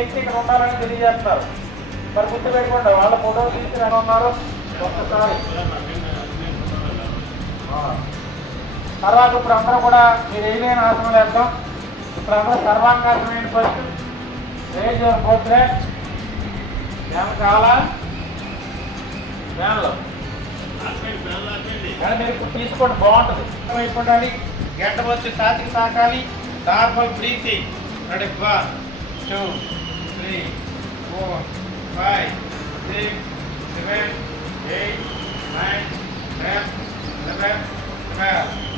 వ్యక్తి ఇక్కడ ఉండాలని తెలియజేస్తారు మరి గుర్తు పెట్టుకోండి వాళ్ళ ఫోటో తీసి ఎలా ఉన్నారు? ఒక్కసారి. తర్వాత ఇప్పుడు అందరూ కూడా మీరు వేయలేని ఆసనం వేద్దాం ఇప్పుడు అందరూ సర్వాంగాసనం వేయండి ఫస్ట్ రేజ్ యువర్ పోతే ఏమైనా కావాలా ఫ్యాన్లో కానీ మీరు ఇప్పుడు తీసుకోండి బాగుంటుంది. అయిపోవాలి గెడ్డ వచ్చి సాతికి తాకాలి. నార్మల్ ప్రీతి ready one two three, four, five, six, seven, eight, nine, ten, eleven, twelve.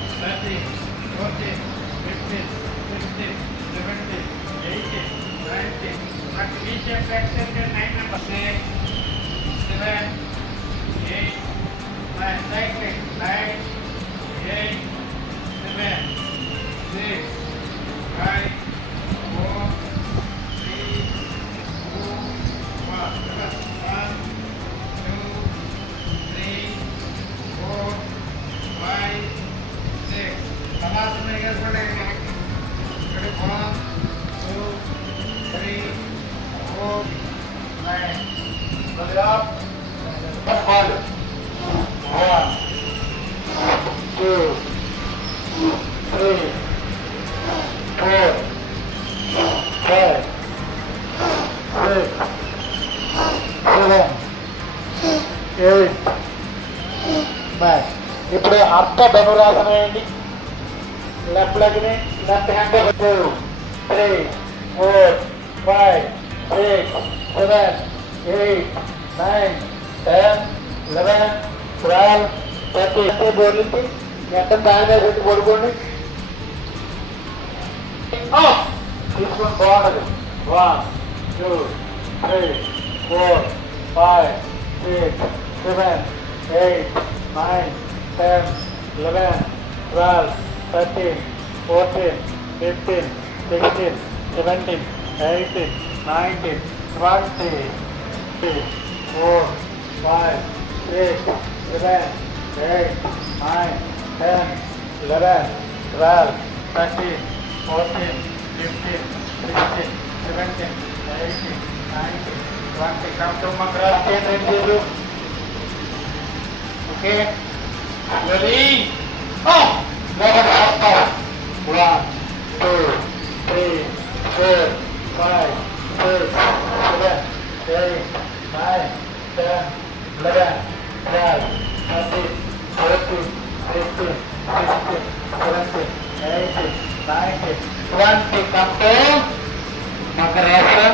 six, seven, eight, nine. ఇప్పుడు అర్థ ధనురాసనం వేయండి left లెగ్ని left hand two three four five six seven eight nine ten eleven twelve thirty బోర్లించి ఎంత దాని మీద పెట్టి పడుకోండి తీసుకొని బాగుండదు one two, three, four, five, six, seven, eight, nine, ten, eleven, twelve, thirteen, fourteen, fifteen, sixteen, seventeen, eighteen, nineteen, twenty. Three, four, five, six, seven, eight, nine, ten, eleven, twelve, thirteen, fourteen, fifteen, sixteen, seventeen. One to come to Mangrate and then look. Okay? And ready? Oh! One and a half power. One, two, three, four, five, six, seven, eight, nine, ten, eleven, twelve, thirteen, fourteen, fifteen, sixteen, seventeen, eighteen, nineteen. One to come to Makarasana.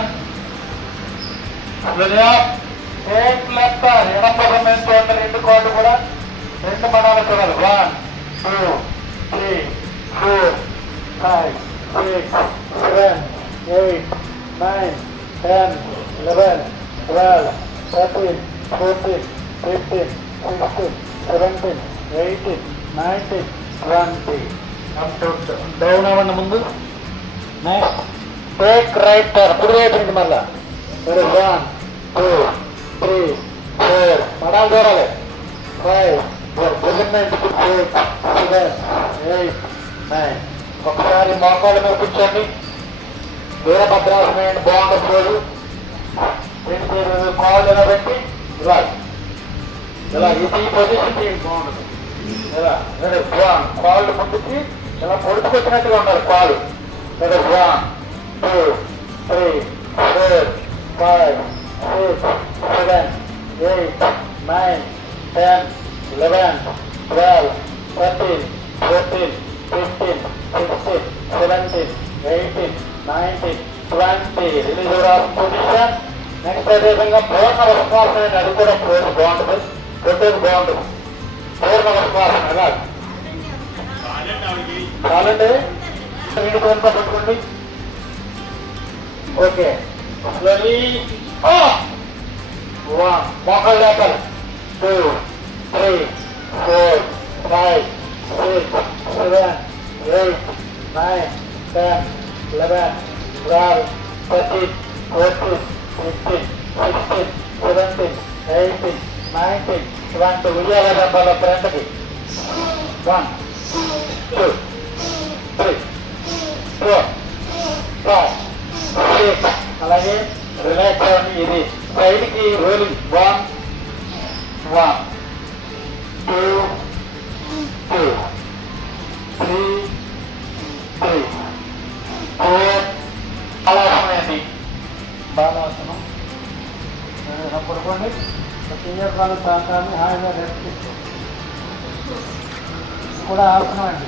Hallelujah. Take left arm. ఎడమ మీద చూడండి రెండు కోళ్ళు కూడా రెండు మడాలు చూడాలి one two three four five six seven eight nine ten eleven twelve thirteen fourteen fifteen sixteen seventeen eighteen nineteen twenty down అవ్వండి ముందు నెక్స్ట్ టేక్ రైట్ టర్న్ కుడి వైపు నుండి మళ్ళా. వన్ టూ త్రీ ఫోర్ మడాలు చూడాలి five seven six seven eight nine ఒకసారి మోకాళ్ళ మీద కూర్చోండి. వీరభద్రాసనం వేయండి. బాగుంటుంది రోజు కాళ్ళు ఎలా పెట్టి ఇలా. ఇలా ఇది ఈ పొజిషన్ చేయండి బాగుంటుంది. ఇలా. కాళ్ళు ముందుకి ఇలా పొడుచుకొచ్చినట్టుగా ఉండాలి కాలు two, three, four, five, six, seven, eight, nine, ten, eleven, twelve, thirteen, fourteen, fifteen, sixteen, seventeen, eighteen, nineteen, twenty. Release your arm position. Next అదేవిధంగా పూర్ణ వస్త్రాసనం అది కూడా ప్రేరు బాగుంటుంది ప్రొటేజ్ బాగుంటుంది పూర్ణ వస్త్రాసనం ఎలా చాలండి వీడి కొంత పెట్టుకోండి okay slowly up one buckle level two three four five six seven eight nine ten eleven twelve thirteen fourteen fifteen sixteen seventeen eighteen nineteen twenty उजिया लेवल बालो फ्रंट की one two three four five అలాగే relax ఇది. ఇది సైడ్కి rolling one one two two three three four బాలాసనండి బాలాసనం పడుకోండి తీయకాల ప్రాంతాన్ని హాయిగా రెస్ట్ కూడా ఆసనం అండి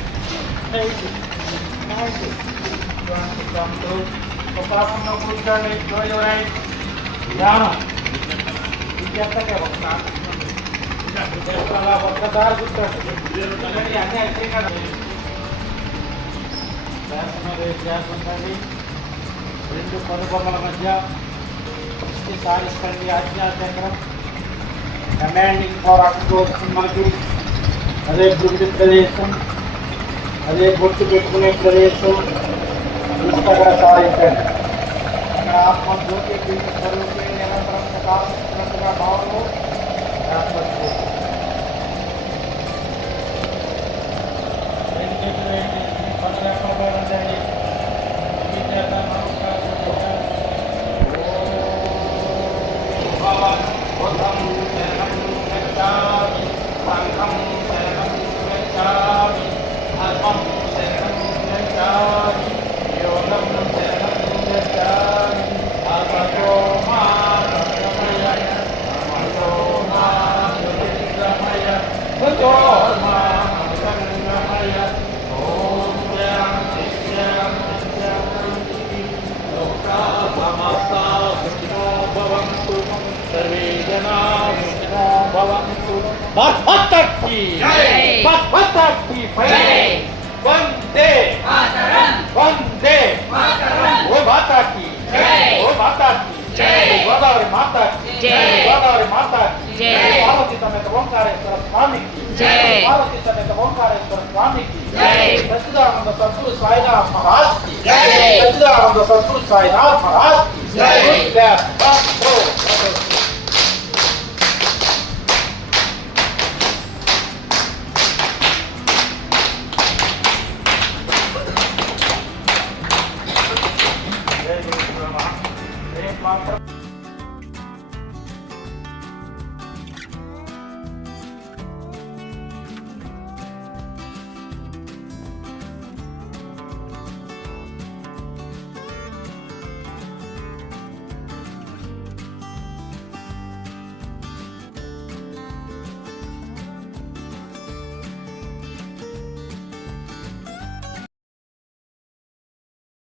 થયું రెండు పరుగొమ్మల మధ్య సాధిస్తండి ఆధ్యాత్మకరం కమాండింగ్ ఫార్ అటు మనకి అదే గురి ప్రదేశం అదే బొట్టు పెట్టుకునే ప్రదేశం నిష్టగా సాధించండి అక్కడ ఆత్మ జ్యోతి దీని స్వరూపే నిరంతరం ప్రకాశిస్తున్నట్టుగా భావము ఏర్పరచుకోండి. రెండు భగవతకి జై. భగవతకి జై. వందే మాతరం వందే మాతరం ఓ మాతాకి జై. ఓ మాతాకి జై. గోదావరి మాతాకి జై. గోదావరి మాతాకి జై. పార్వతి సమేత ఓంకారేశ్వర స్వామికి జై. పార్వతి సమేత ఓంకారేశ్వర స్వామికి జై. సచ్చిదానంద సద్గురు సాయినాథ్ మహారాజ్ కి జై. సచ్చిదానంద సద్గురు సాయినాథ్ మహారాజ్ కి